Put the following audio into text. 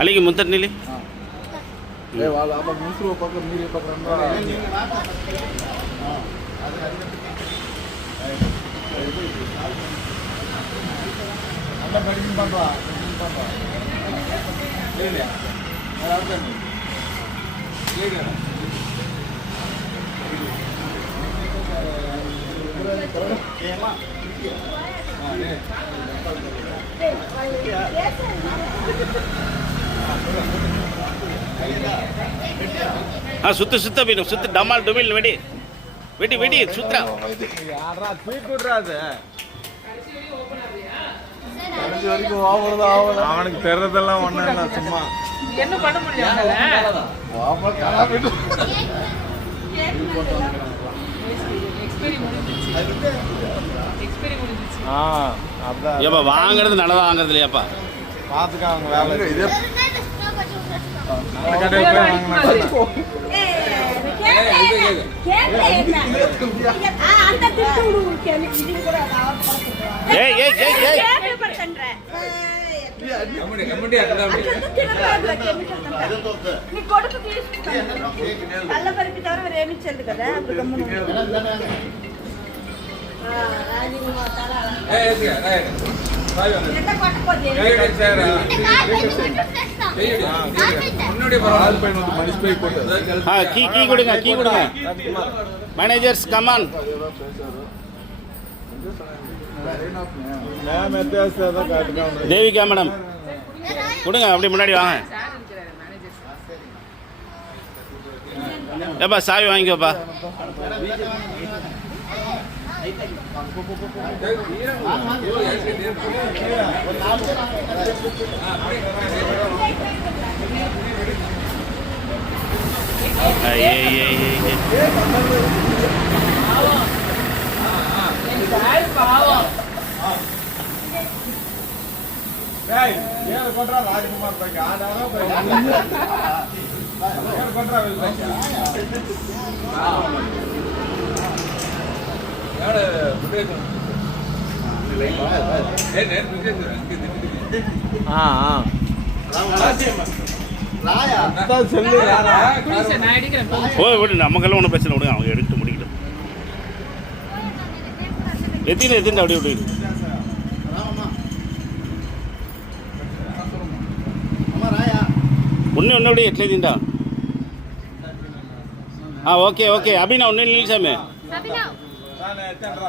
అలిగి ముందర నిలి వాళ్ళు అప్పుడు ముందు పక్కన మీరు పక్కన అన్న బడికి పంపా சுத்து சுத்த வீணும் சுத்து டமால் டுமில் வெடி வெடி வெடி சுத்ரா அவனுக்கு தெரியறதெல்லாம் ஒண்ணும் இல்ல சும்மா என்ன பண்ண முடியும் ஏப்பா வாங்குறது நல்லதா வாங்குறது இல்லையாப்பா பாத்துக்காங்க வேலை இதே கீ கொடுங்க கீ கொடுங்க மேனேஜர்ஸ் கமான் தேவிகா மேடம் கொடுங்க அப்படி முன்னாடி வாங்க ஏப்பா சாவி வாங்கிக்கோப்பா ராஜ்குமார் நமக்கெல்லாம் ஒன்றும் பிரச்சனை விடுங்க அவங்க எடுத்து முடிக்கட்டும் எத்தின அப்படி விட்டு ஒன்று அப்படி எட்ல திண்டா ஓகே ஓகே அப்படின்னா ஒன்றும் இல்லை சாமி